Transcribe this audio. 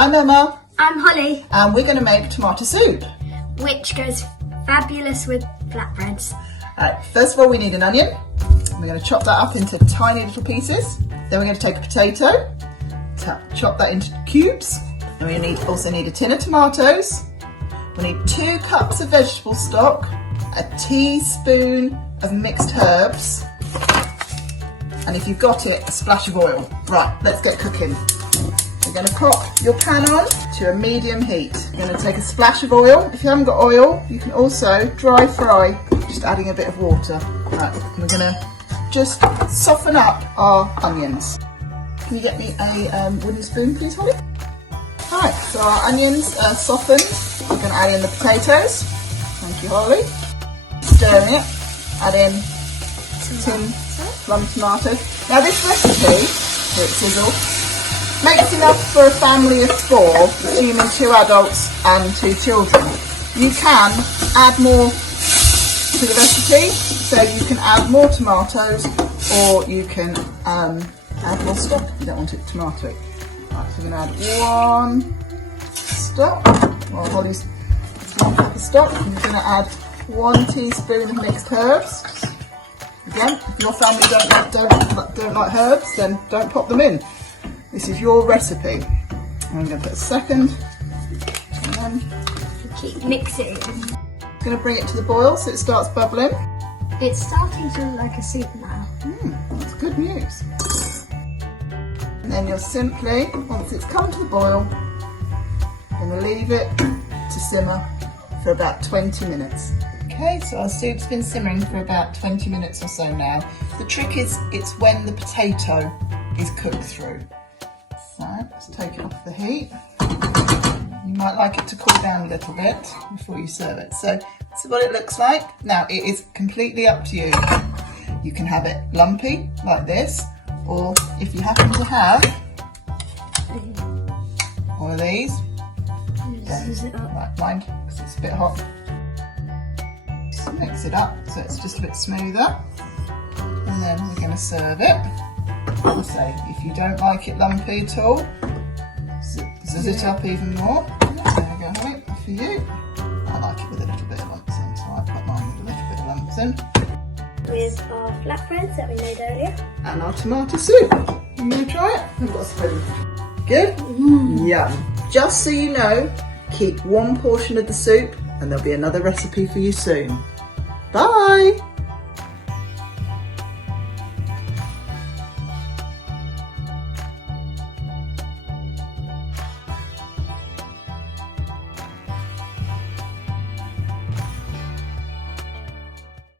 I'm Emma. I'm Holly. And we're going to make tomato soup. Which goes fabulous with flatbreads. Alright, first of all we need an onion. We're going to chop that up into tiny little pieces. Then we're going to take a potato, chop that into cubes. And we also need a tin of tomatoes. We need 2 cups of vegetable stock, a teaspoon of mixed herbs, and if you've got it, a splash of oil. Right, let's get cooking. You're going to pop your pan on to a medium heat. You're going to take a splash of oil. If you haven't got oil, you can also dry fry, just adding a bit of water. Right, and we're going to just soften up our onions. Can you get me a wooden spoon, please, Holly? Alright, so our onions are softened. We're going to add in the potatoes. Thank you, Holly. Stirring it. Add in tin plum tomatoes. Now this recipe, here it sizzle, makes enough for a family of 4, assuming 2 adults and 2 children. You can add more to the recipe, so you can add more tomatoes, or you can add more stock if you don't want it tomato. Right, so we're going to add 1 stock, well Holly's 1 cup of stock, and we're going to add 1 teaspoon of mixed herbs. Again, if your family don't like herbs, then don't pop them in. This is your recipe. I'm going to put a second, and then Keep mixing. I'm going to bring it to the boil so it starts bubbling. It's starting to look like a soup now. That's good news. And then you'll simply, once it's come to the boil, you're going to leave it to simmer for about 20 minutes. Okay, so our soup's been simmering for about 20 minutes or so now. The trick is, it's when the potato is cooked through. So, let's take it off the heat. You might like it to cool down a little bit before you serve it. So, this is what it looks like. Now, it is completely up to you. You can have it lumpy, like this, or if you happen to have one of these, then, right, mind, because it's a bit hot. Just mix it up so it's just a bit smoother, and then we're going to serve it. I'll say, if you don't like it lumpy at all, zizz it up even more. There we go, Holly, for you. I like it with a little bit of lumps in, so I've got mine with a little bit of lumps in. With our flatbreads that we made earlier. And our tomato soup. You going to try it? I've got a spoon. Good? Yum. Just so you know, keep 1 portion of the soup and there'll be another recipe for you soon. Bye!